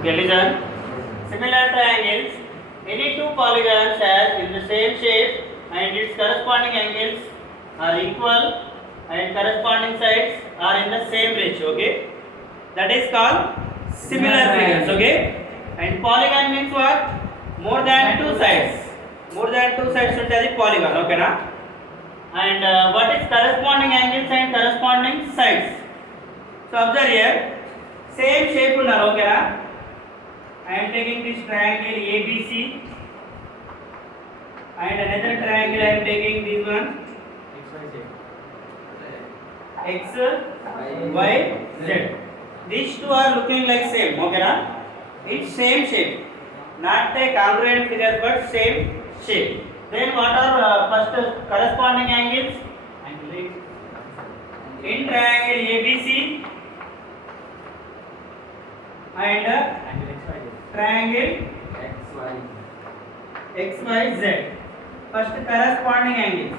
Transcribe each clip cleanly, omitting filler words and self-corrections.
Okay, listen. Similar triangles, any two polygons has in the same shape and its corresponding angles are equal and corresponding sides are in the same ratio. Okay, that is called similar figures. Okay, and polygon means what? More than two sides. More than two sides ఉంటుంది polygon. Okay, na? And what is corresponding angles and corresponding sides? So observe here, same shape unnaru. Okay, na? I am taking this triangle ABC and another triangle I am taking this one X, Y, Z. These two are looking like same, okay na? It's same shape, not a congruent figure but same shape. Then what are first corresponding angles? In triangle ABC and triangle XYZ. First corresponding angles.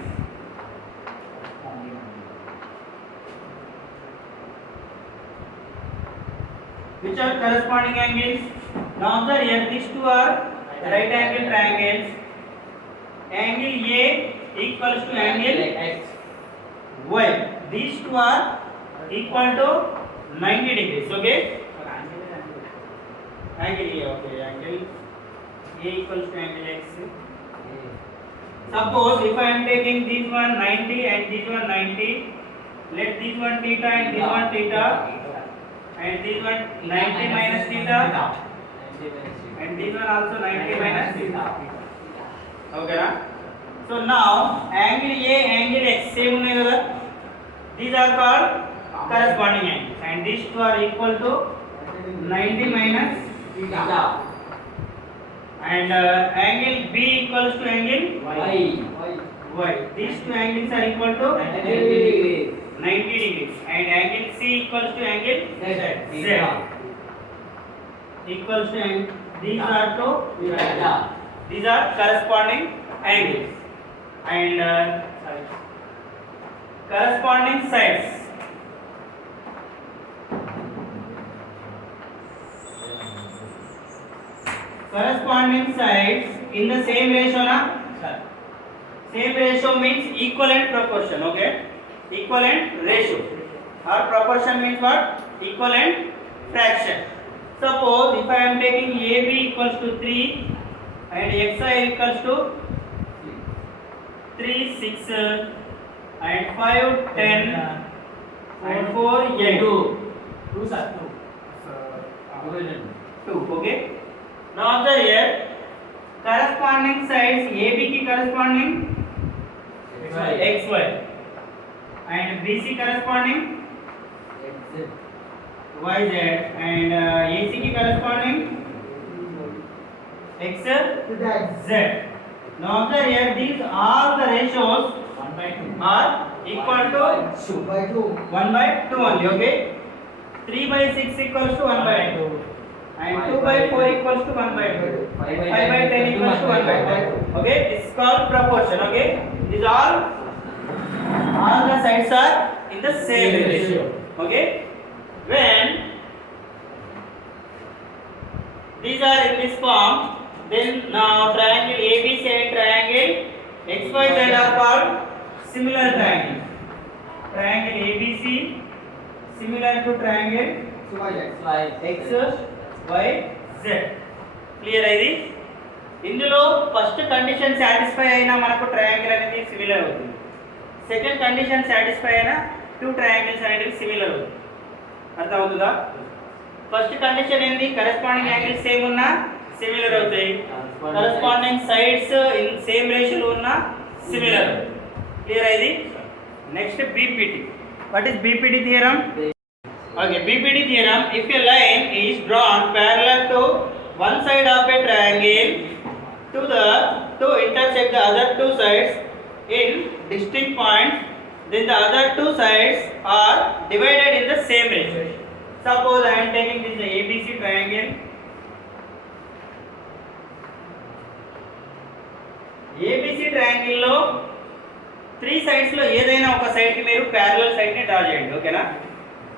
Which are corresponding angles? Now observe here, these two are right angle triangles. Angle A equals to angle Y. These two are equal to 90 degrees. Okay. Angle A, okay, angle A equals to angle X. Suppose if I am taking this one 90 and this one 90, let this one theta and this one theta, and this one 90 minus theta, and this one also 90 minus theta. Okay, na? So now angle A, angle X same unnayi kada? These are called corresponding angles, and these two are equal to 90 minus theta. And angle B equals to angle Y. These two angles are equal to 90 degrees. And angle C equals to angle Z. Equals to angle. These are corresponding angles. And corresponding sides. Corresponding sides in the same ratio, na? Same ratio means equivalent proportion. Okay, equivalent ratio or proportion means what? Equivalent fraction. Suppose if I am taking AB equals to 3 and XI equals to 3, 6 and 5, 10 and 4, 8. 2. Okay. Now observe here, corresponding sides AB की corresponding XY and BC corresponding YZ and AC की corresponding XZ. Now observe here, these all the ratios are equal to 1 by 2 only. Okay, 3 by 6 equals to 1 by 2. And 2 by 4 equals to 1 by 2. 5 by 10 equals to 1 by 2. Okay, this is called proportion. Okay, these all the sides are in the same ratio. Okay, when these are in this form, then now triangle ABC and triangle XYZ are called similar triangles. Triangle ABC similar to triangle XYZ. Clear ఇది? ఇందులో first condition satisfy అయినా మనకు ట్రయాంగిల్ అనేది సిమిలర్ అవుతుంది. Second condition satisfy అయినా two triangles అనేవి సిమిలర్ అవుతుంది. అర్థమవుతుందా? ఫస్ట్ కండిషన్ ఏంది? కరెస్పాండింగ్ యాంగిల్స్ సేమ్ ఉన్నా సిమిలర్ అవుతాయి. కరెస్పాండింగ్ సైడ్స్ ఇన్ సేమ్ రేషియోలో ఉన్నా సిమిలర్. క్లియర్ ఇది? Next BPT. What is BPT theorem? Okay, BPD theorem, if a line is drawn parallel to one side of a triangle to intersect the other two sides in distinct points, then the other two sides are divided in the same ratio. Suppose I am taking this ABC triangle. ABC triangle లో 3 sides లో ఏదైనా ఒక సైడ్ కి మీరు parallel side ని డ్రా చేయండి. ఓకేనా?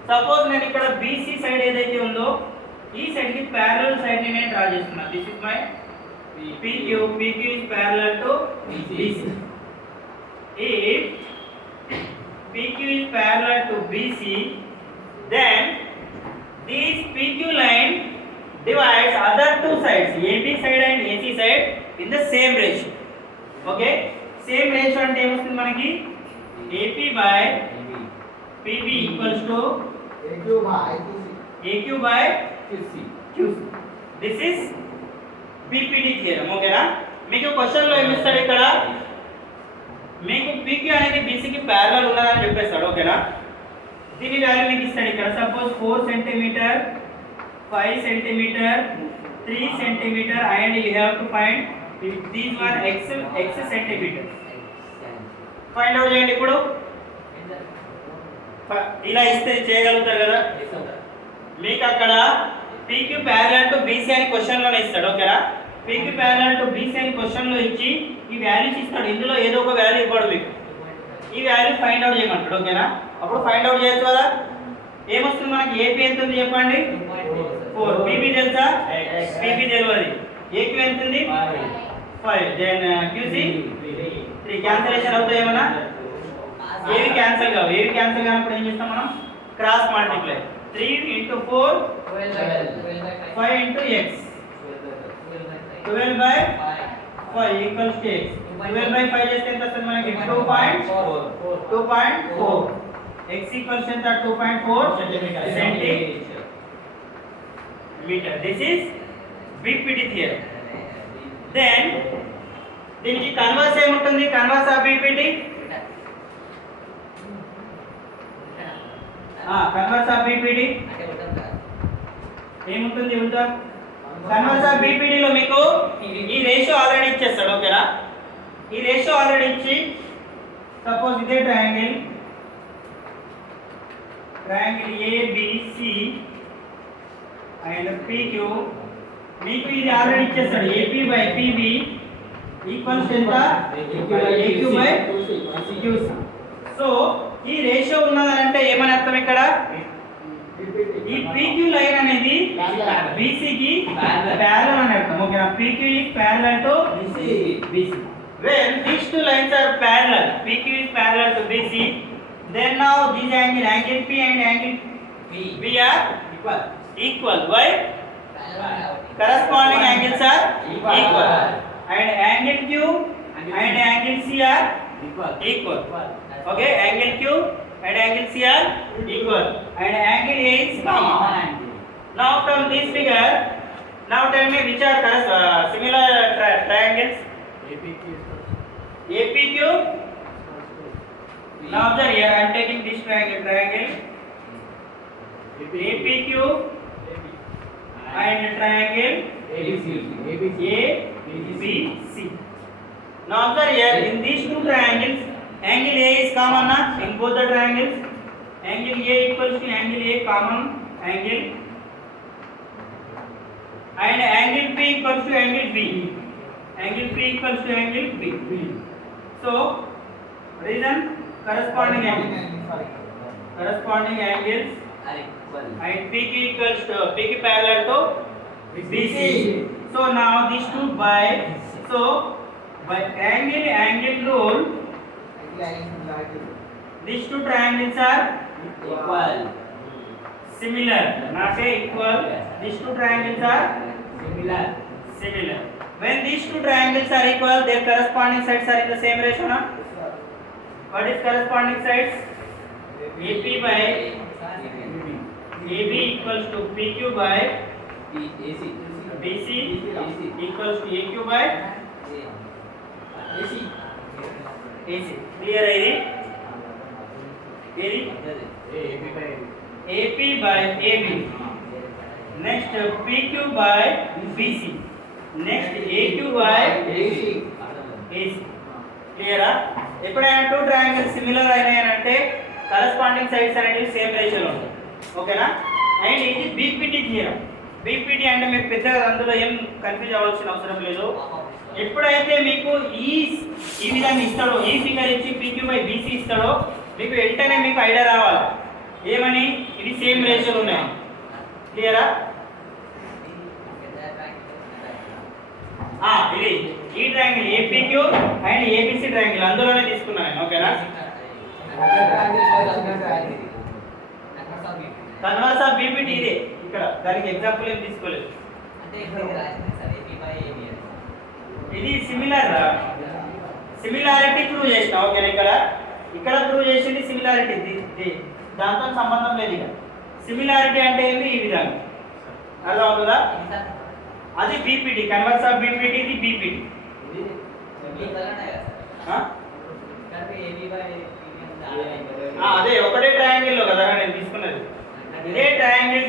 సపోజ్ నేను ఇక్కడ BC సైడ్ ఏదైతే ఉందో ఈ సైడ్ కి ప్యారలల్ సైడ్ ని నేను డ్రా చేస్తున్నా. This is my PQ. PQ is parallel to BC. If PQ is parallel to BC, then this PQ line divides other two sides, AB side and AC side, in the same ratio. Okay, same ratio అంటే ఏమొస్తుంది మనకి? AP by PB equals to AQ by QC. This is PPT theorem. ఓకేనా? మీకు క్వశ్చన్ లో ఏమి ఇస్తాడు ఇక్కడ? మీకు PQ అనేది BC కి ప్యారలల్ ఉన్నదని చెప్పేస్తాడు. ఓకేనా? దీని వాల్యూ మీకు ఇస్తాడు ఇక్కడ. Suppose 4 centimetre, 5 centimetre, 3 centimetre and you have to find these one x centimetre. Find out చేయండి. ఇప్పుడు ఇలా ఇస్తే చేయగలుగుతారు కదా. మీకు అక్కడ PQ parallel to BC అని క్వశ్చన్ లోనే ఇస్తాడు. ఓకేనా? PQ parallel to BC అని క్వశ్చన్ లో ఇచ్చి ఈ వాల్యూస్ ఇస్తాడు. ఇందులో ఏదో ఒక వాల్యూ ఇవ్వడు మీకు. ఈ వాల్యూ ఫైండ్ అవుట్ చేయమంటాడు. ఓకేనా? అప్పుడు ఫైండ్ అవుట్ చేయొచ్చు కదా. ఏమొస్తుంది మనకి? AP ఎంత ఉంది చెప్పండి? 4. PB తెలుసా? PB తెలియదు. AQ ఎంత ఉంది? 5. Then QC 3. క్యాన్సిలేషన్ అవుతాయి ఏమన్నా? ఏవి క్యాన్సిల్ కావు. ఏవి క్యాన్సిల్ కానప్పుడు ఏం చేస్తాం మనం? Cross multiply. 3 into 4 5 into x 12 by 5 equals to x. 12 by 5 చేస్తే ఎంత వస్తుంది మనకి? 2.4. x equals ఎంత? 2.4 centimeter. This is BPT theorem. Then దీనికి కన్వర్స్ ఏముంటుంది? Converse of BPT converse of BPT ఏముంటుంది? ఉల్టా కన్వర్స్ ఆఫ్ BPT లో మీకు ఈ రేషియో ఆల్రెడీ ఇచ్చేస్తాడు. ఓకేనా? ఈ రేషియో ఆల్రెడీ ఇచ్చి సపోజ్ ఇదే ట్రయాంగిల్ ABC అండ్ PQ మీకు ఇది ఆల్రెడీ ఇచ్చేస్తాడు. AP by PB ఈక్వల్స్ ఎంత? AQ by QC. సో ఈ రేషియో ఉన్నదంటే ఏమని అర్థం ఇక్కడ? ఈ PQ లైన్ అనేది BC కి parallel అని అర్థం. ఓకేనా? PQ is parallel to BC. When these two lines are parallel, PQ is parallel to BC, then now this angle P and angle B are equal. Why? Corresponding angles are equal. And angle Q and angle C are equal. Okay, angle Q and angle C are equal. And angle A is common. Now from this figure, now tell me which are similar triangles? APQ. Now observe here, I am taking this triangle APQ and triangle ABC. Now observe here, in these two triangles, angle A is common in both the triangles. Angle A equals to angle A common angle, and angle P equals to angle B. Angle P equals to angle B. So reason corresponding angles are equal, and PQ equals to PQ parallel to BC. So now these two by angle rule, these two triangles are equal. Similar, not equal. These two triangles are similar. When these two triangles are equal, their corresponding sides are in the same ratio, na? What is corresponding sides? AP by AB equals to PQ by BC equals to AQ by AC. Clear ఇది? AP by AB. Next PQ by BC. Next AQ by AC. Clear? ఎప్పుడైనా two triangles similar అయినాయనంటే corresponding sides అనేవి same రేషియోలో ఉంటాయి. ఓకేనా? అండ్ ఇది BPT theorem. BPT అంటే మీకు పెద్దగా అందులో ఏం కన్ఫ్యూజ్ అవ్వాల్సిన అవసరం లేదు. ఎప్పుడైతే మీకు ఈ విధంగా ఇస్తాడో, ఈ ఫిగర్ ఇచ్చి PQ by BC ఇస్తాడో, మీకు వెంటనే మీకు ఐడియా రావాలి ఏమని, ఇది సేమ్ రేషియోలు ఉన్నాయి. క్లియరా? PQ అండ్ ABC ట్రయాంగిల్ అందులోనే తీసుకున్నాను ఓకేనా. కన్వర్స్ ఆఫ్ BPT ఇదే ఇక్కడ, దానికి ఎగ్జాంపుల్ ఏం తీసుకోలేదు. ఇది సిమిలారిటీ ప్రూవ్ చేసిన ఓకేనా. ఇక్కడ ప్రూవ్ చేసింది సిమిలారిటీ, దాంతో సంబంధం లేదు. ఇక సిమిలారిటీ అంటే ఏంటి, ఈ విధంగా అర్థం అవుతుందా. అది BPT, కన్వర్స్ ఆఫ్ BPT, ఇది BPT. అదే ఒకటే ట్రయాంగిల్ లో కదా నేను తీసుకున్నది. ఇదే ట్రయాంగిల్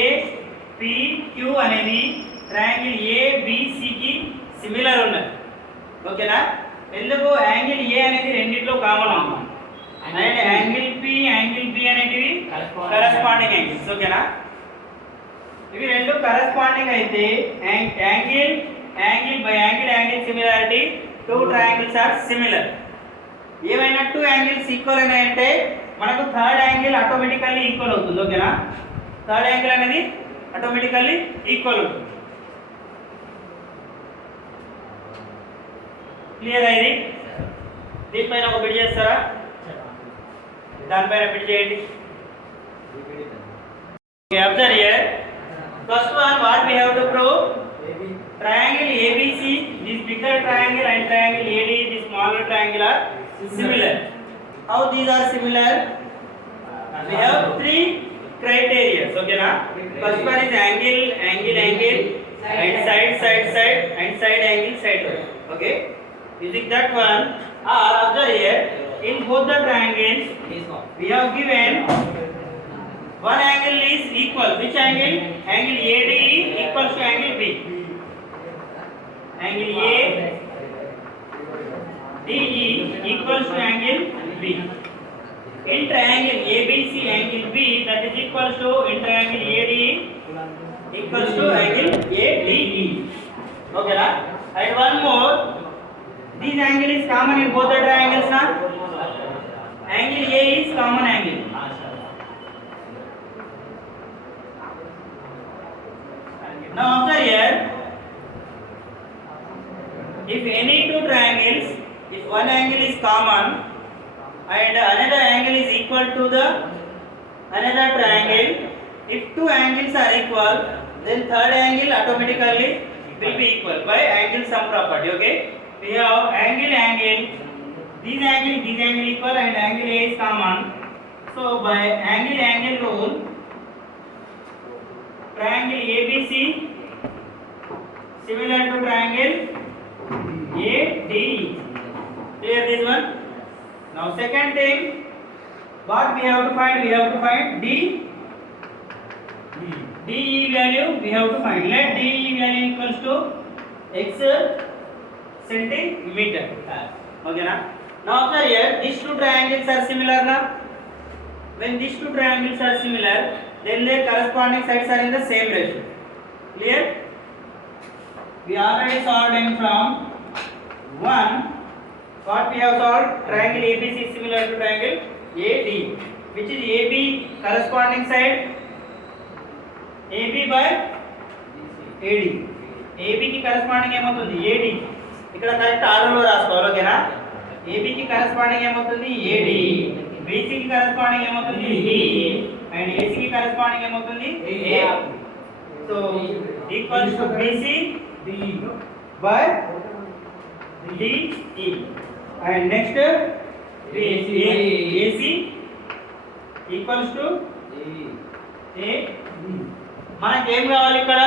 APQ అనేది ట్రయాంగిల్ ABC కి సిమిలర్ ఉన్నది ఓకేనా. ఎందుకు, యాంగిల్ A అనేది రెండిట్లో కామన్ ఉంది and angle P angle B అనేటివి కరెస్పాండింగ్ యాంగిల్స్ ఓకేనా. ఇవి రెండు కరెస్పాండింగ్ అయితే angle by angle similarity, two triangles are similar. ఏమైనా టూ యాంగిల్స్ ఈక్వల్ అయినాయంటే మనకు థర్డ్ యాంగిల్ ఆటోమేటికల్లీ ఈక్వల్ అవుతుంది ఓకేనా. థర్డ్ యాంగిల్ అనేది ఆటోమేటికల్లీ ఈక్వల్ అవుతుంది. క్లియర్ అయింది. దీనిపైన ఒక బిట్ చేస్తారా, దానిపైన బిట్ చేయండి. Observe here, first one what we have to prove, triangle ABC, this bigger triangle and triangle AD, this smaller triangle are similar. How these are similar? We have three criteria okay na. First one is angle and side and side angle. Okay, using that one, observe here, in both the triangles we have given one angle is equal. Which angle? Angle AD equals to angle B. Angle ADE equals to angle B. In triangle ABC, angle B that is equals to, in triangle ADE equals to angle ADE. Okay na? And one more, this angle is common in both the triangles na. Angle A is common angle. Now observe here, if any two triangles, if one angle is common and another angle is equal to the another triangle, if two angles are equal, then third angle automatically will be equal by angle sum property. Okay, we have angle this angle equal and angle A is common, so by angle rule, triangle ABC similar to triangle ADE. Clear this one? Now second thing, what we have to find? We have to find DE value. We have to find. Let DE value equals to x centimeter. Okay na? Now observe here, these two triangles are similar na. When these two triangles are similar, then their corresponding sides are in the same ratio. Clear? We already solved them from 1. What we have solved? Triangle ABC is similar to triangle AD, which is AB corresponding side AB by AD. AB की corresponding ఏమవుతుంది AD. ఇక్కడ కరెక్ట్ ఆర్డర్లో రాసుకోవాలి ఓకేనా. AB की corresponding ఏమవుతుంది AD, BC की corresponding ఏమవుతుంది DE and AC की corresponding ఏమవుతుంది A. So equals to BC by DE and next AC equals to A. మనకి ఏం కావాలి ఇక్కడ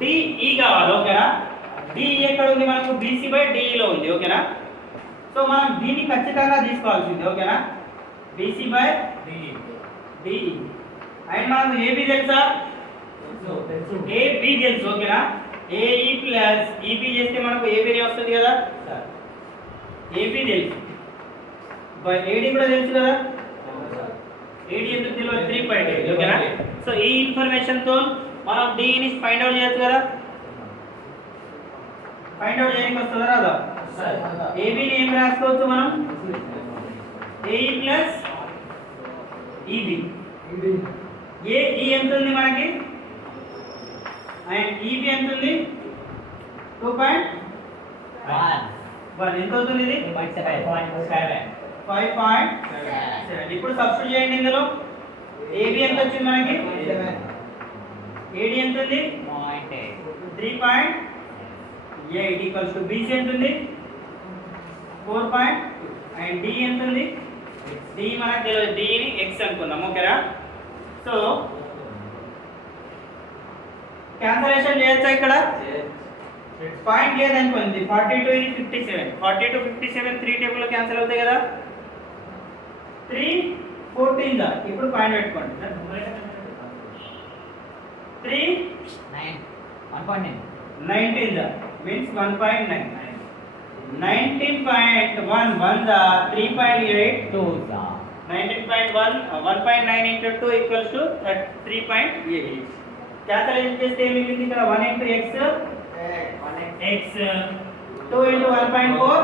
DE కావాలి ఓకేనా. DE ఎక్కడ ఉంది మనకు BC by DE లో ఉంది ఓకేనా. సో మనం దీన్ని ఖచ్చితంగా తీసుకోవాల్సింది ఓకేనా. BC by DE అండ్ మనకు AB తెలుసా, AB తెలుసు ఓకేనా. AE ప్లస్ EB చేస్తే మనకు AB నే వస్తుంది కదా. AB తెలుసు బై AD కూడా తెలుసు కదా. AD ఎందుకు తెలియదు, 3.8 ఓకేనా. సో ఈ ఇన్ఫర్మేషన్ తో మనం D ని ఫైండ్ అవుట్ చేయొచ్చు కదా. ఫైండ్ అవుట్ చేయడానికి వస్తుందా రాదా? AB ని ఏం రాసుకోవచ్చు మనం, AE ప్లస్ EB. AE ఎంత ఉంది మనకి అండ్ EB ఎంత ఉంది 2.1. 1 ఎంత అవుతుంది ఇది 5.7. ఇప్పుడు సబ్స్టిట్యూట్ చేయండి ఇందులో ఏబి ఎంత వచ్చింది మనకి ఏడి ఎంత ఉంది 3.8 ఈక్వల్స్ టు బీసీ ఎంత ఉంది 4. అండ్ డి ఎంత ఉంది డి మనకు తెలియదు డిని ఎక్స్ అనుకుందాం ఓకేనా. సో క్యాన్సలేషన్ చేయొచ్చా ఇక్కడ పాయింట్ లేదనుకోండి 42 ఇది 57 3 టేబుల్ లో క్యాన్సిల్ అవుతాయి కదా 3 14 దా ఇప్పుడు పాయింట్ పెట్టుకోండి 3 19 దా మీన్స్ 1.9 19.1 దా 3.8 19.1 1.9 into 2 equals to 3.8. క్యాన్సిలేషన్ చేస్తే ఏమి మిగిలింది ఇక్కడ 1 into x x 2 into 1.4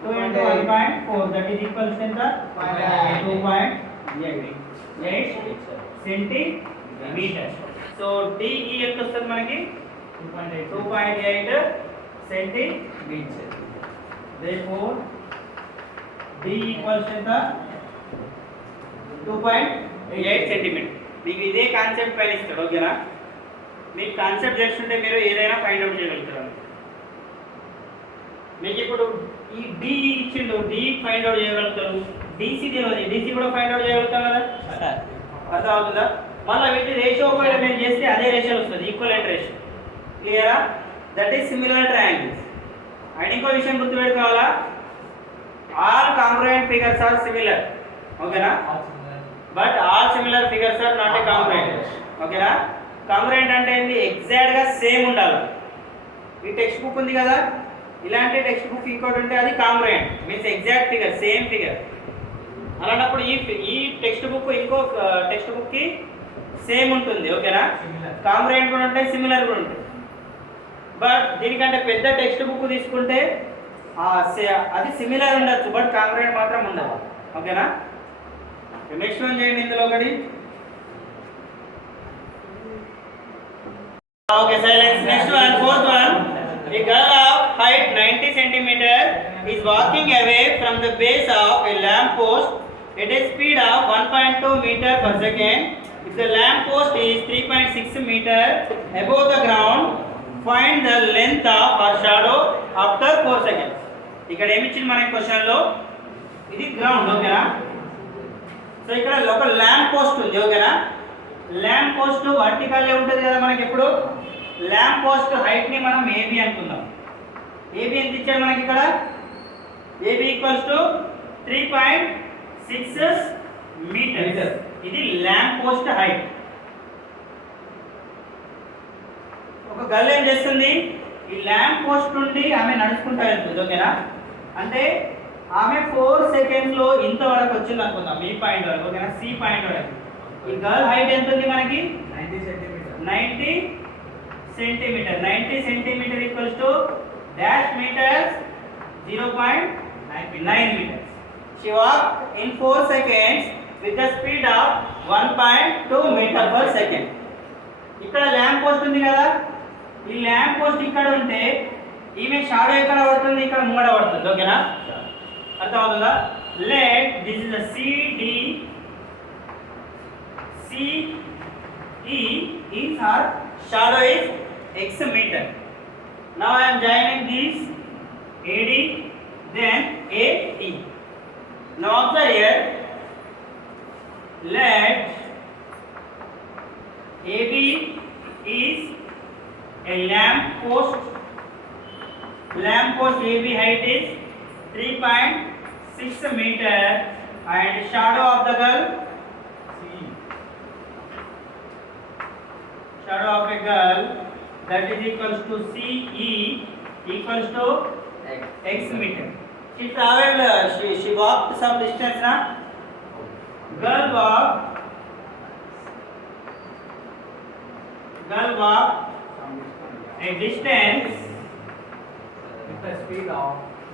2 into 1.4 that is equals to ఎంత 2.8 centimeter. సో d e ఎంత వస్తుంది మనకి 2.8 centimeter. therefore d equals to ఎంత 2.8 centimeter. మీకు ఇదే కాన్సెప్ట్ పైన ఇస్తాడు ఓకేనా. మీకు కాన్సెప్ట్ తెలుసుంటే మీరు ఏదైనా ఫైండ్ అవుట్ చేయగలుగుతారు. మీకు ఇప్పుడు ఈ డి ఇచ్చిండు డి ఫైండ్ అవుట్ చేయగలుగుతారు డిసి తెలియదు డిసి కూడా ఫైండ్ అవుట్ చేయగలుగుతాం కదా అర్థం అవుతుందా. మళ్ళీ వీటి రేషియో ఒకవేళ మేము చేస్తే అదే రేషియో వస్తుంది ఈక్వలెంట్ రేషియో క్లియరా. That is similar triangles. And ఇంకో విషయం గుర్తుపెట్టుకోవాలా all congruent figures are similar ఓకేనా. But all similar figures are not a congruent ఓకేనా. కాంగ్రుయెంట్ అంటే ఏంటి ఎగ్జాక్ట్ గా సేమ్ ఉండాలి. ఈ టెక్స్ట్ బుక్ ఉంది కదా ఇలాంటి టెక్స్ట్ బుక్ ఇంకోటి ఉంటే అది congruent means exact figure same figure. అలాంటప్పుడు ఈ టెక్స్ట్ బుక్ ఇంకో టెక్స్ట్ బుక్ కి సేమ్ ఉంటుంది ఓకేనా. కాంగ్రుయెంట్ కూడా ఉంటాయి సిమిలర్ కూడా ఉంటాయి. బట్ దీనికంటే పెద్ద టెక్స్ట్ బుక్ తీసుకుంటే అది సిమిలర్ ఉండొచ్చు బట్ కాంగ్రుయెంట్ మాత్రం ఉండదు ఓకేనా. నెక్స్ట్ వన్ చేయండి ఇందులో ఒకటి okay silence. Next one fourth one. A girl of height 90 centimeter is walking away from the base of a lamp post at a speed of 1.2 meter per second. If the lamp post is 3.6 meter above the ground, find the length of her shadow after 4 seconds. ఇక్కడ ఏమి ఇచ్చింది మనకి క్వశ్చన్ లో ఇది గ్రౌండ్ ఓకేనా. సో ఇక్కడ ఒక lamp post ఉంది ఓకేనా. ల్యాంప్ పోస్ట్ వర్టికల్ ఉంటుంది కదా మనకి. ఇప్పుడు ల్యాంప్ పోస్ట్ హైట్ ని మనం ఏబి అనుకుందాం. ఏబి ఎంత ఇచ్చాడు మనకి ఇక్కడ ఏబి ఈక్వల్స్ టు 3.6 మీటర్. ఇది ల్యాంప్ పోస్ట్ హైట్. ఒక గర్ల్ ఏం చేస్తుంది ఈ ల్యాంప్ పోస్ట్ నుండి ఆమె నడుచుకుంటా వెళ్తుంది ఓకేనా. అంటే ఆమె 4 సెకండ్స్ లో ఇంత వరకు వచ్చింది అనుకుందాం ఈ పాయింట్ వరకు ఓకేనా సి పాయింట్ వరకు. ఈ గర్ల్ హైట్ ఎంత ఉంది మనకి 90 centimetre. 90 centimetre equals to dash metres 0.9 meters. She walked in 4 seconds with the speed of 1.2 meter per second. ఇక్కడ ల్యాంప్ పోస్ట్ ఉంది కదా ఈ ల్యాంప్ పోస్ట్ ఇక్కడ ఉంటే ఈమె షాడో ఎక్కడ పడుతుంది ఇక్కడ ముంగడ పడుతుంది ఓకేనా. అర్థమవుతుందా. Let this is the CD CE is her shadow is x meter. Now I am joining this AD then AE. Now observe here. Let AB is a lamp post. Lamp post AB height is 3.6 meter and shadow of the girl shadow of a girl that is equals to CE equals to x meter. She traveled she walked some distance na. Girl walked a distance with the speed of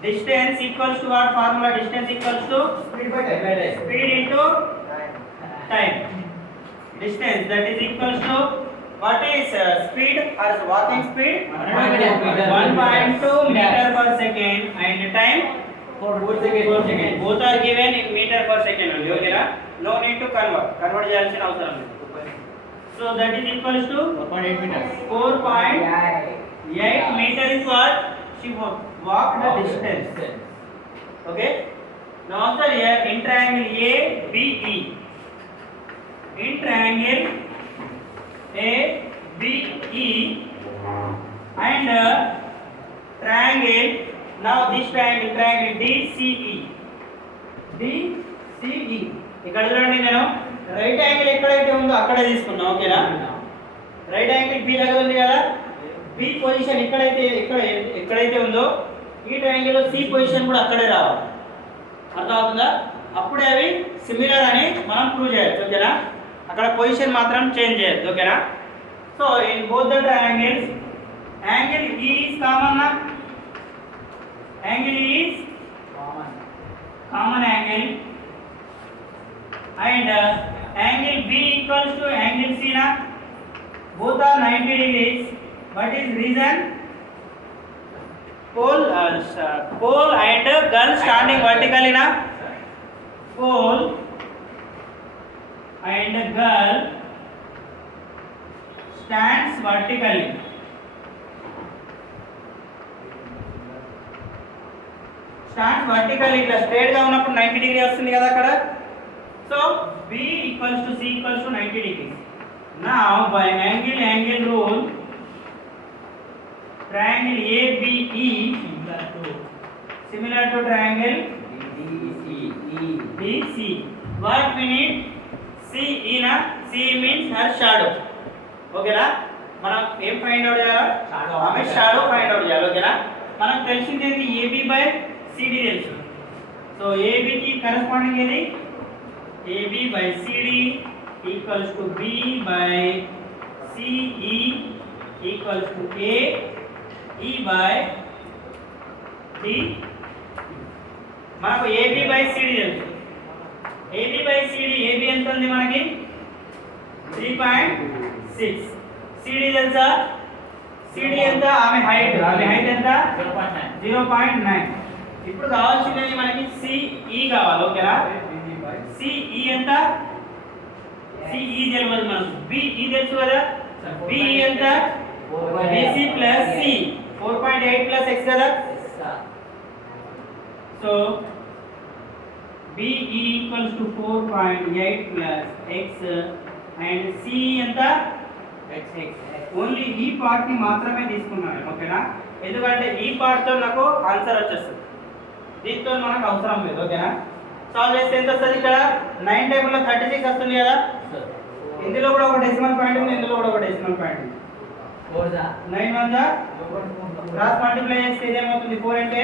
distance equals to what formula. Distance equals to speed by time. speed into time. Distance that is equals to what is speed or walking speed? 1.2 1.2 meter per second and time 4 seconds. 4 seconds. Both are given in meter per second only. Okay na? No need to convert చేయాల్సిన అవసరం లేదు. So that is equals to 4.8 meters. 4.8 meter is what she walked the distance. Okay. Now after here in triangle ABE. In triangle ABE and triangle, now this triangle DCE. DCE. ఇక్కడ చూడండి నేను right angle ఎక్కడైతే ఉందో అక్కడే తీసుకున్నా. ఓకేనా? Right angle B దగ్గర ఉంది కదా, బి పొజిషన్ ఎక్కడైతే ఉందో ఈ ట్రయాంగిల్ లో సి పొజిషన్ కూడా అక్కడే రావాలి. అర్థమవుతుందా? అప్పుడే అవి సిమిలర్ అని మనం ప్రూవ్ చేయొచ్చు. ఓకేనా? అక్కడ పొజిషన్ మాత్రం చేంజ్ చేయొద్దు. ఓకేనా? So in both the triangles angle E is common na? Angle E is common angle and angle B equals to angle C na? Both are 90 degrees. What is reason? Pole and girl standing vertically na? Pole and girl stands vertically. Stands vertically ఇట్లా స్ట్రైట్ గా ఉన్నప్పుడు 90 డిగ్రీ వస్తుంది కదా అక్కడ. So B equals to C equals to 90 degrees. Now by angle rule, triangle ABE similar to triangle DC. What we need? CE na? C means her shadow. ఓకేనా? మనం ఏం find out చేయాలి? ఆమె షాడో ఫైండ్ అవుట్ చేయాలి. ఓకేనా? మనకు తెలిసింది ఏంటి? AB బై CD తెలుసు. సో AB కి కరెస్పాండింగ్ ఏది? AB by CD equals to B by CE equals to A E by D. మనకు AB by CD తెలుసు. AB by CD, AB ఎంత ఉంది మనకి? 3.6. CD తెలుసా? CD ఎంత? ఆమె హైట్ ఎంత? 0.9. ఇప్పుడు కావాల్సింది మనకి CE కావాలి. ఓకేనా? CE ఎంత? CE తెలియదు మనకు. BE తెలుసు కదా? BE ఎంత? BC plus C 4.8 plus x కదా? So BE equals to 4.8 plus x and C ఎంత? x. ఓన్లీ ఈ పార్ట్ ని మాత్రమే తీసుకున్నాను. ఓకేనా? ఎందుకంటే ఈ పార్ట్ తో నాకు ఆన్సర్ వచ్చేస్తుంది, దీంతో మనకు అవసరం లేదు. ఓకేనా? సాల్వ్ చేస్తే ఎంత వస్తుంది? ఇక్కడ 9 టేబుల్ లో 36 వస్తుంది కదా. ఇందులో కూడా ఒక డెసిమల్ పాయింట్ ఉంది, ఇందులో కూడా ఒక డెసిమల్ పాయింట్ ఉంది. 9 1 జా క్రాస్ మల్టిప్లై చేస్తే ఏమవుతుంది? 4 into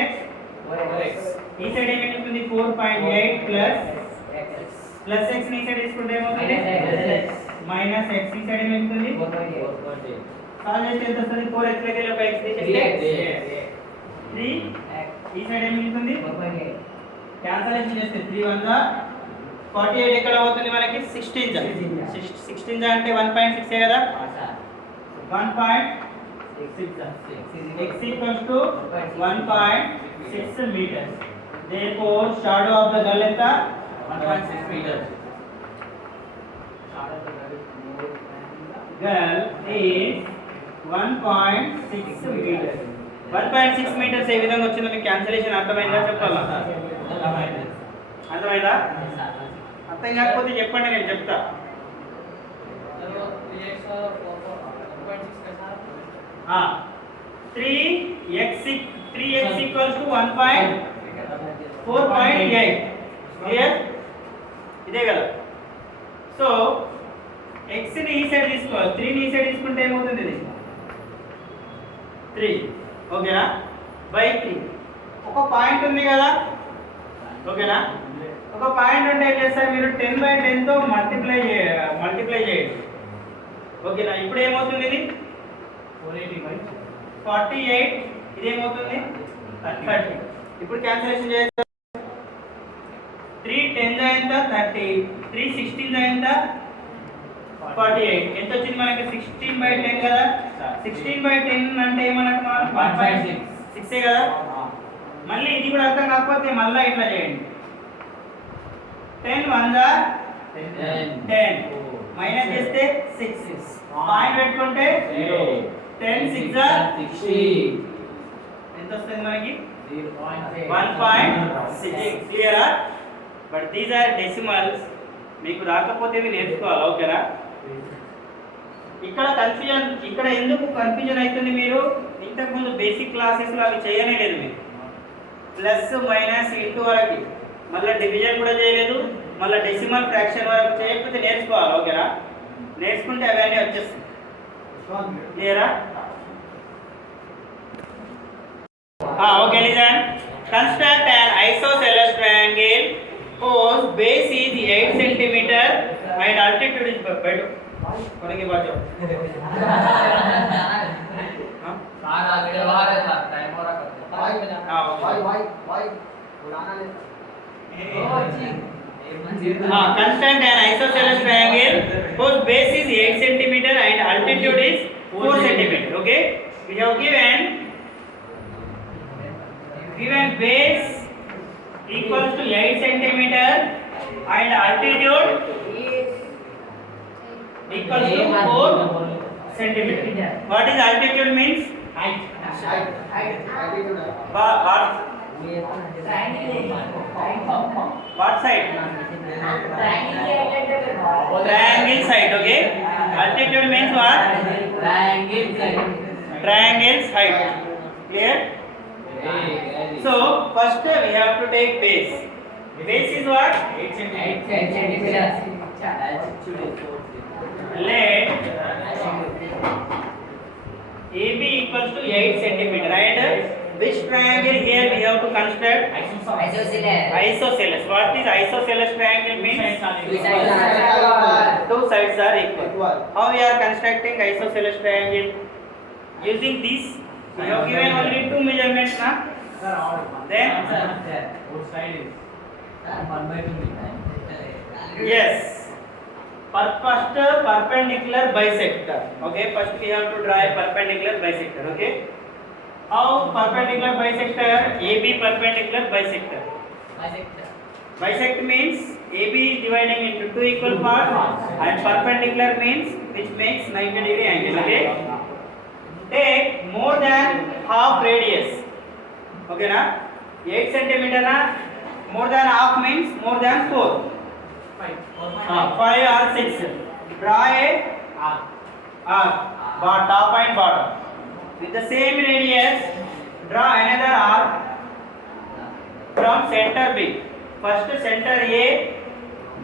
x. ఈ సైడ్ ఏమవుతుంది? 4.8 ప్లస్ x ని ఈ సైడ్ తీసుకుంటే ఏమవుతుంది? Minus x. ఈ సైడ్ ఏమవుతుంది? సాల్వ్ చేస్తే ఎంత వస్తుంది? 4x దగ్గర ఒక x తీసేస్తే 3. ఈ సైడ్ ఏమవుతుంది? క్యాన్సలేషన్ చేస్తే 3 1 జా 48 ఎక్కడ అవుతుంది మనకి? 16 జా. 16 జా అంటే 1.6 ఏ కదా? 1.6 జా. x equals to 1.6 meters. Therefore shadow of the girl ఎంత? 1.6 meters. Girl is 1.6 meters. 1.6 meters ఏ విధంగా వచ్చిందో మీకు క్యాన్సలేషన్ అర్థమైందా? చెప్పాలా? అర్థమైందా? అర్థం కాకపోతే చెప్పండి, నేను చెప్తా. 3x equals to 4.8. క్లియర్? ఇదే కదా. సో x ని ఈ సైడ్ తీసుకోవాలి, 3 ని ఈ సైడ్ తీసుకుంటే ఏమవుతుంది? ఇది 3. ఓకేనా? బై 3. ఒక పాయింట్ ఉంది కదా. ఓకేనా? ఒక పాయింట్ ఉంటే ఏం చేస్తారు మీరు? 10/10 తో మల్టిప్లై చేయండి. ఓకేనా? ఇప్పుడు ఏమవుతుంది? ఇది 48. ఇది ఏమవుతుంది? 30. ఇప్పుడు క్యాన్సిలేషన్ చేస్తే 3 10 ఎంత? 30. 3 16 ఎంత? 48 ఎంత వచ్చింది మనకి 16/10 కదా 16/10 అంటే మనకు 1.6 కదా మళ్ళీ ఇది కూడా అర్థం కాకపోతే మళ్ళీ ఇట్లా చేయండి 10 1 जा 10 మైనస్ చేస్తే 6 పాయింట్ పెట్టుకుంటే 0 10 6 जा 60 ఎంత వస్తుంది మనకి 1.6 క్లియరా బట్ దీస్ ఆర్ డెసిమల్స్ మీకు రాకపోతే ఇవి నేర్చుకోవాలి ఓకేనా ఇక్కడ కన్ఫ్యూజన్ ఇక్కడ ఎందుకు కన్ఫ్యూజన్ అవుతుంది మీరు ఇంతకు ముందు బేసిక్ క్లాసెస్లో అవి చేయనే లేదు మీరు ప్లస్ మైనస్ ఇంటూ వరకు మళ్ళీ డివిజన్ కూడా చేయలేదు మళ్ళీ డెసిమల్ ఫ్రాక్షన్ వరకు చేయకపోతే నేర్చుకోవాలి ఓకేనా నేర్చుకుంటే అవన్నీ వచ్చేస్తాయి క్లియరా okay listen construct an isosceles triangle whose base is 8 centimeter and altitude is better कोने की बात है हां आज व्यवहार है सर टाइम हो रहा हां वाई उड़ाना ले construct an isosceles triangle whose base is 8 centimeter and altitude is 4 centimeter okay we have given base equals to 8 centimeter and altitude equals to 4 centimeter. What is altitude means? height What side? Triangle side. Okay. Altitude means what? Triangle side. Clear? So first we have to take base. Base is what? 8 centimeter. Let AB equals to 8 centimeter. And which triangle here we have to construct? Isosceles. What is isosceles triangle means? Two sides are equal. How we are constructing isosceles triangle? Using this. We have given only two measurements na? Then side is 1/2 yes. First perpendicular bisector. Okay, first we have to draw a perpendicular bisector. Okay. How perpendicular bisector? AB perpendicular bisector. Bisect means AB is dividing into two equal parts and perpendicular means which makes 90-degree angle. Okay. Take more than half radius. Okay na 8 centimeter na more than half means more than 4 5 or 6 draw a arc top and bottom with the same radius draw another arc from center B first center A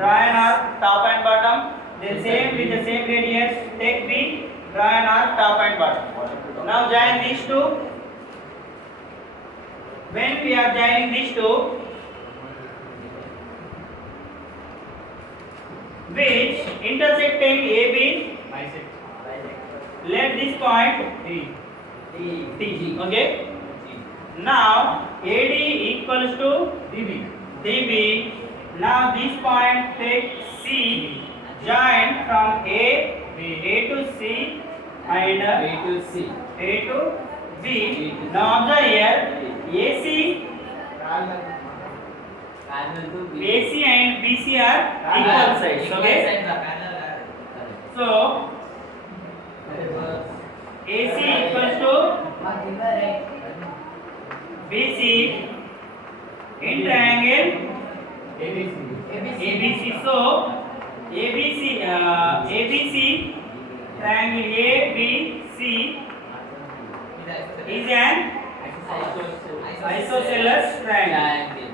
draw an arc top and bottom then same with the same radius take B draw an arc top and bottom now join these two when we are joining these two which intersecting AB let this point T okay now AD equals to DB now this point take C join from A to C and A to B now observe here AC and BC are equal sides okay so AC equals to BC in triangle ABC so ABC triangle ABC is an isosceles triangle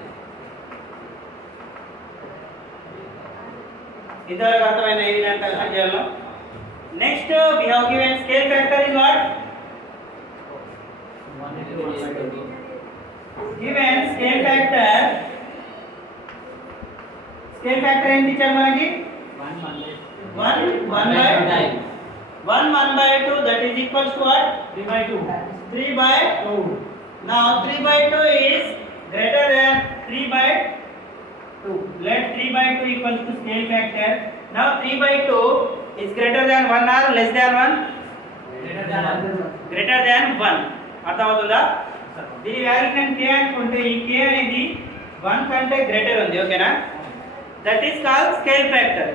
ఇంతవరకు అర్థమైన ఈ విధంగా consider చేయాలి next we have given scale factor is what given scale factor ఏంటి ఇచ్చారు మనకి 1/2 that is equals to what 3/2 now 3/2 is greater than 3/2 let 3/2 equals to scale factor now 3/2 is greater than 1 or less than 1? Greater than 1. అర్థమవుతుందా? దీని వాల్యూ నేను k అనుకుంటే ఈ k అనేది 1 కంటే గ్రేటర్ ఉంది, ఓకేనా? That is called scale factor.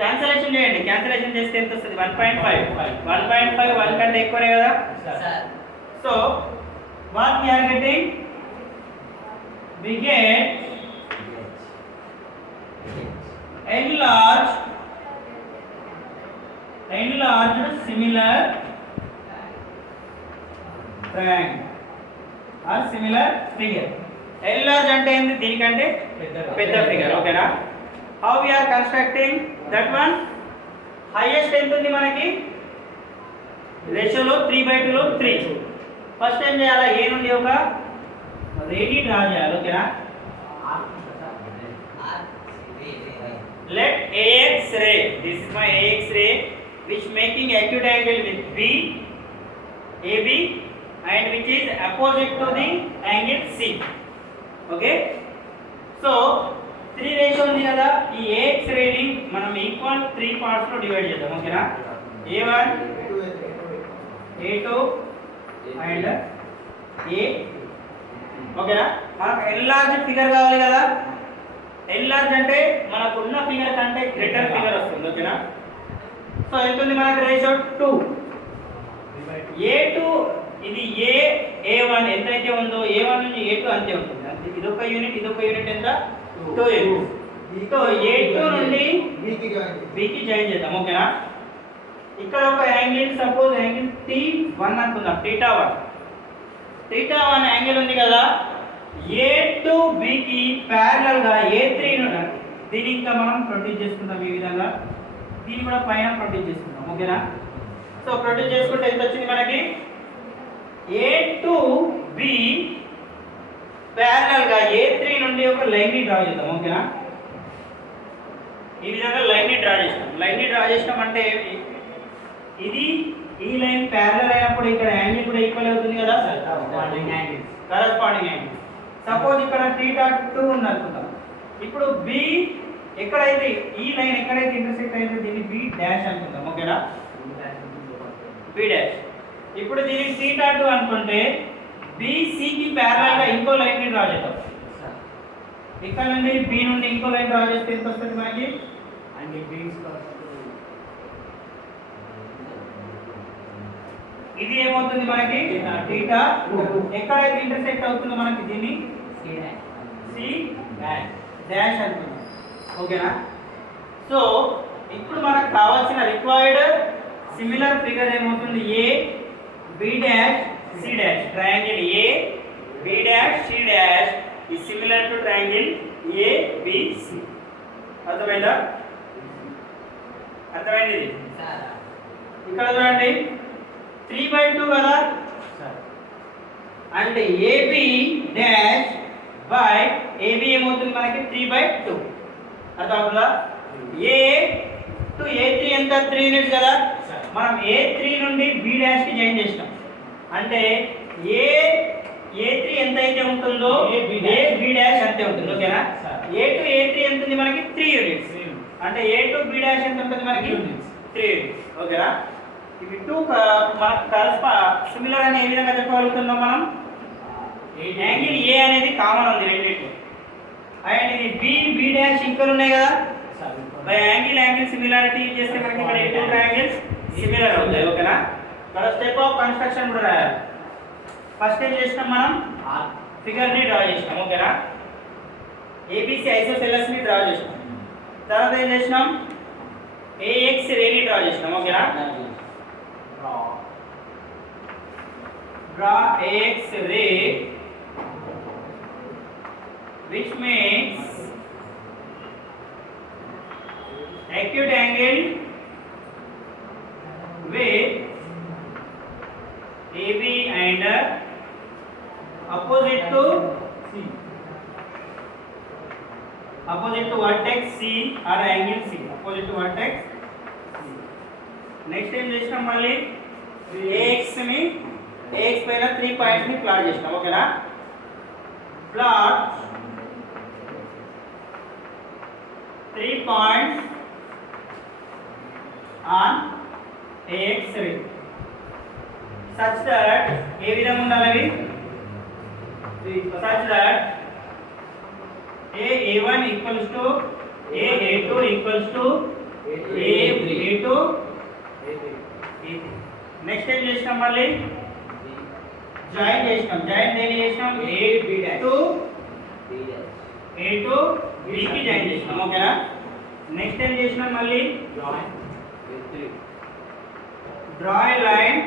Cancellation చేయండి, క్యాన్సిలేషన్ చేస్తే ఎంత వస్తుంది? 1.5. 1.5 1 కంటే ఎక్కువనే కదా. So what we are getting? We get enlarged similar triangle or similar figure. enlarge అంటే ఏంది? దీనికంటే పెద్ద ఫిగర్, ఓకేనా? how we are constructing that one? highest ఎంత ఉంది మనకి? రేషియోలో 3/2 లో 3. ఫస్ట్ ఏం చేయాలి? a నుండి ఒక రేడి డ్రా చేయాలి, ఓకేనా? let ax ray, this is my ax ray which making acute angle with b ab and which is opposite to the angle c. okay, so 3 రేషియో ఉంది కదా, ఈ ax ray ని మనం ఈక్వల్ 3 పార్ట్స్ లో డివైడ్ చేద్దాం, ఓకేనా? a1 a2 అండ్ a, ఓకేనా? మనకు ఎన్లార్జ్ ఫిగర్ కావాలి కదా. ఎన్లార్జ్ అంటే మనకు ఉన్న ఫిగర్ కంటే గ్రేటర్ ఫిగర్ వస్తుంది, ఓకేనా? సో ఎంత ఉంది మనకు రేషియో? 2. a2 ఇది a1 ఎంతైతే ఉందో a1 నుంచి a2 అంతే ఉంటుంది. ఇదొక యూనిట్ ఎంత? 2 యూనిట్. సో a2 నుండి b కి జాయిన్ చేద్దాం, ఓకేనా? ఇక్కడ ఒక యాంగిల్, సపోజ్ యాంగిల్ T1 అనుకుందాం, θ1 యాంగిల్ ఉంది కదా. a టు b కి ప్యారలల్ గా a3 ను దీని ఇంకా మనం ప్రొడ్యూస్ చేసుకుంటాం ఈ విధంగా. దీన్ని కూడా పైన ప్రొడ్యూస్ చేసుకుంటాం, ఓకేనా? సో ప్రొడ్యూస్ చేసుకుంటే ఎంత వచ్చింది మనకి? a టు b ప్యారలల్ గా a3 నుండి ఒక లైన్ ని డ్రా చేద్దాం, ఓకేనా? ఈ విధంగా లైన్ ని డ్రా చేస్తాం అంటే ఇది ఈ లైన్ ప్యారలల్ అయినప్పుడు ఇక్కడ యాంగిల్ కూడా ఈక్వల్ అవుతుంది కదా, కరెస్పాండింగ్ యాంగిల్. సపోజ్ ఇక్కడ θ2 ఉంది అనుకుందాం. ఇప్పుడు b ఎక్కడైతే ఈ లైన్ ఎక్కడైతే ఇంటర్సెక్ట్ అయితే దీన్ని b డాష్ అనుకుందాం, ఓకేనా? b dash. ఇప్పుడు దీన్ని θ2 అనుకుంటే bc కి ప్యారలల్ గా ఇంకో లైన్ ని డ్రా చేద్దాం. ఇక్కడ నుండి b నుండి ఇంకో లైన్ డ్రా చేస్తే ఎంత వస్తుంది మనకి? ఇది ఏమవుతుంది మనకి? θ2. ఎక్కడైతే ఇంటర్సెక్ట్ అవుతుందో మనకి దీన్ని c డాష్ అంటున్నాం, ఓకేనా? సో ఇప్పుడు మనకు కావాల్సిన రిక్వైర్డ్ సిమిలర్ ఫిగర్ ఏమవుతుంది? a b dash c dash. Triangle a b dash c dash is similar to triangle a b c. అర్థమైందా? అర్థమైంది? ఇక్కడ చూడండి 3/2 కదా, అంటే ab డాష్ బై ab ఏమవుతుంది మనకి? 3/2. అర్థమవుతుందా? a టు a3 ఎంత? 3 యూనిట్స్ కదా. మనం a3 నుండి b డాష్ కి జాయిన్ చేస్తాం అంటే a3 ఎంత అయితే ఉంటుందో a b డాష్ అంతే ఉంటుంది, ఓకేనా? a టు a3 ఎంత ఉంది మనకి? 3 యూనిట్స్. అంటే a టు b డాష్ ఎంత ఉంటుంది మనకి? 3 యూనిట్స్, ఓకేనా? ఇవి 2 మనకు సిమిలర్ అని ఏ విధంగా చెప్పగలుగుతున్నాం మనం? యాంగిల్ a అనేది కామన్ ఉంది రెండింటిలో, అండ్ ఇది b డాష్ ఇంకా ఉన్నాయి కదా. బై యాంగిల్ సిమిలారిటీ యూజ్ చేస్తే మనకి ఇక్కడ 2 ట్రయాంగిల్స్ సిమిలర్ అవుతాయి, ఓకేనా? ఇక్కడ స్టెప్ ఆఫ్ కన్స్ట్రక్షన్ కూడా రాయాలి. ఫస్ట్ ఏం చేసినాం మనం? ఫిగర్ ని డ్రా చేసినాం, ఓకేనా? ABC ఐసోసెల్లస్ ని డ్రా చేసినాం. తర్వాత ఏం చేసినాం? AX రే ని డ్రా చేసినాం, ఓకేనా? Draw AX ray which makes acute angle with AB and opposite to vertex C or angle C, opposite to vertex C. Next time చేస్తాం మళ్ళీ AX పైన 3 పాయింట్స్ ని ప్లాట్ చేస్తాం, ఓకేనా? ప్లాట్ 3 points on AX-ray such that ఏ విధంగా ఉండాలి అవి such that A1 equals to A2 equals to A2 next ఏం చేసినాం మళ్ళీ జాయిన్ చేసినాం జాయిన్ దేని చేసినాం A2 B కి జాయిన్ చేసినాం ఓకేనా నెక్స్ట్ ఏం చేసినాం మళ్ళీ డ్రా ఏ line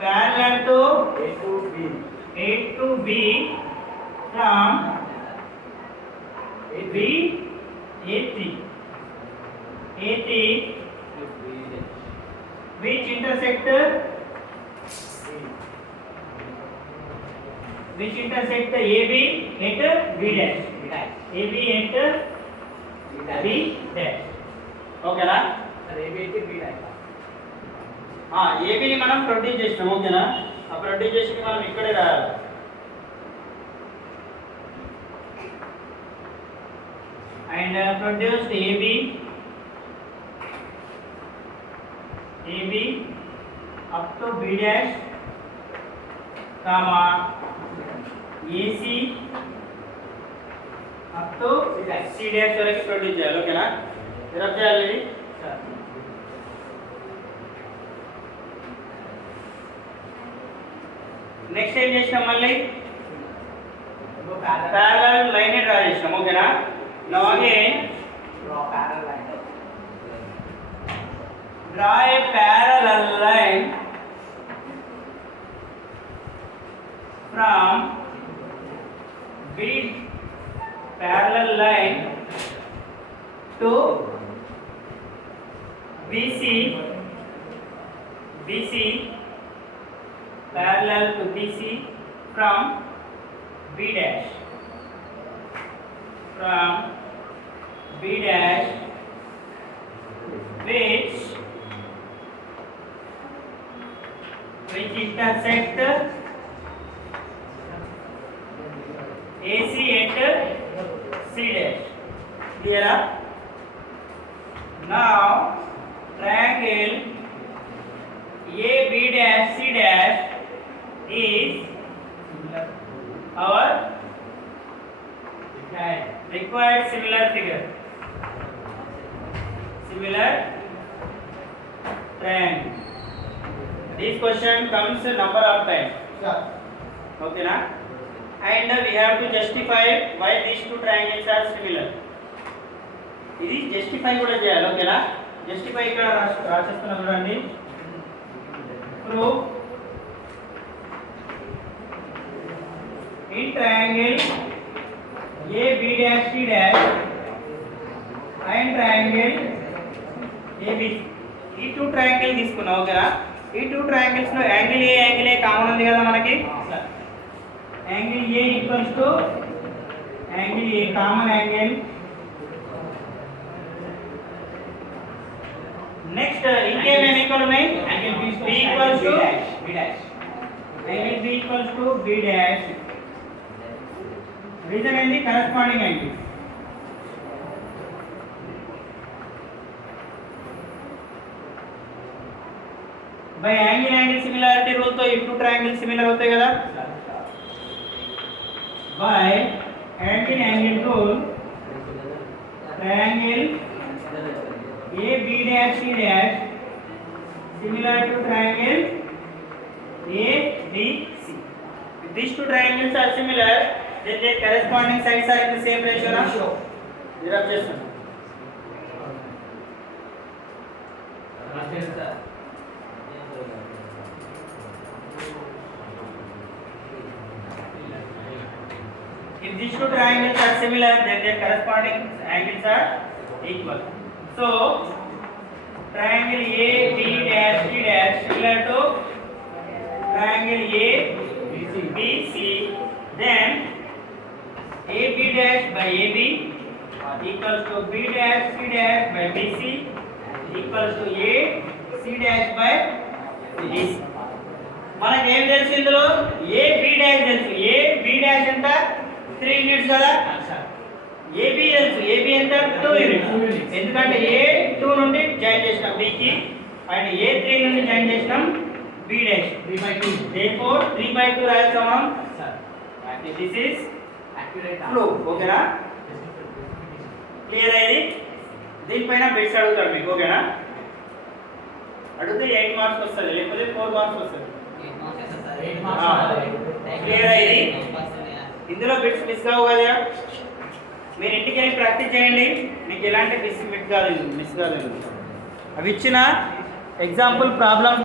parallel to A to B from A3 which intersect AB at B dash AB at B dash ఓకేనా ఏబిని మనం ప్రొడ్యూస్ చేసినాం ఓకేనా ఆ ప్రొడ్యూస్ చేసి మనం ఇక్కడే రాయాలి and produced AB up to B dash comma AC up to C dash వరకు ప్రొడ్యూస్ చేయాలి ఓకేనా ఎలా చేయాలి నెక్స్ట్ ఏం చేసినాం మళ్ళీ ప్యారలల్ లైన్ డ్రా చేసినాం ఓకేనా now again draw a parallel line from B parallel line to BC parallel to BC from B dash which intersect AC at C dash. Clear? Now triangle AB dash C dash is our required similar figure. Similar triangle. This question comes number of times. Okay na? And we have to justify why these two triangles are similar. ఇది జస్టిఫై కూడా చేయాలి ఓకేనా జస్టిఫై ఇక్కడ రాసేస్తున్నా చూడండి prove in triangle AB dash C dash and triangle AB ఈ two triangle తీసుకున్నాం ఓకేనా ఈ టూ ట్రయాంగిల్స్ లో యాంగిల్ ఏ కామన్ ఉంది కదా మనకి angle A equals to angle A common angle next ఇంకేమేమి ఈక్వల్ ఉన్నాయి angle B equals to B dash angle B equals to B dash reason ఏంది corresponding angle by angle similarity rule తో ఈ two triangle similar అవుతాయి కదా by angle rule triangle AB dash C dash similar to triangle ABC. If these two triangles are similar, then their corresponding sides are in the same ratio. Na? Your objection. If these two triangles are similar, then their corresponding angles are equal. So, triangle AB dash C dash similar to triangle ABC. Then AB dash by AB equals to B dash C dash by BC equals to A C dash by BC. మనకి ఏం తెలుసు ఇందులో A B dash తెలుసు A B dash ఎంత 3 యూనిట్స్ కదా ఏబి తెలుసు, ఏబి ఎంత 2 యూనిట్స్, ఎందుకంటే ఏ 2 నుండి జాయిన్ చేసినాం బికి అండ్ ఏ 3 నుండి జాయిన్ చేసినాం బి డాష్. 3/2. therefore 3/2 రాయొచ్చు మనం. This is flow. ఓకేనా, క్లియర్ అయ్యింది. దీనిపైన బిట్స్ అడుగుతాడు మీకు. ఓకేనా, అడిగితే 8 మార్క్స్ వస్తుంది, లేకపోతే 4 మార్క్స్ వస్తుంది. 8 marks. క్లియర్ అయ్యింది. ఇందులో బిట్స్ మిస్ కావు కదా, మీరు ఇంటికి వెళ్ళి ప్రాక్టీస్ చేయండి, మీకు ఎలాంటి మిస్ కాదు. అవి ఇచ్చిన ఎగ్జాంపుల్ ప్రాబ్లమ్